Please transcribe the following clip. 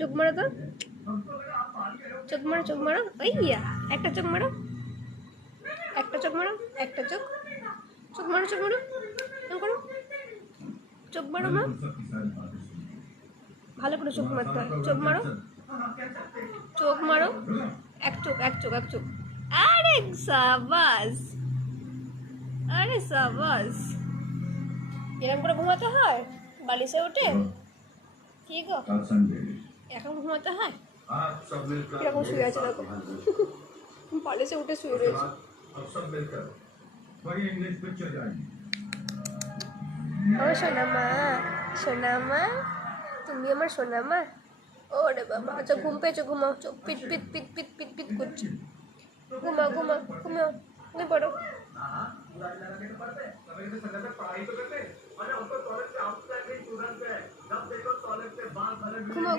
চোখ মারো তো, চোখ মারো, চোখ মারো। ওইয়া একটা চোখ মারো, একটা চোখ মারো, একটা চোখ। চোখ মারো, চোখ মারো, এরকম করো। চোখ মারো মা, ভালো করে চোখ মারতে হয়। চোখ মারো, চোখ মারো। এক চোখ, এক চোখ, এক চোখ। আরে সাবাস, আরে সাবাস। এরকম করে ঘুমাতে হয় বালিশে উঠে? কি গো, এখন ঘুমাতে হয়? এরকম শুয়ে আছে দেখো, বালিশে উঠে শুয়ে রয়েছে। ও সোনামা, সোনামা, তুমি আমার সোনামা। ওরে বাবা, আচ্ছা ঘুম পেয়েছো, ঘুমাও। চোখ পিট পিট পিট পিট পিট পিট করছে। ঘুমাও, ঘুমাও, ঘুমাও, ঘুমিয়ে পড়ো। ঘুমাও।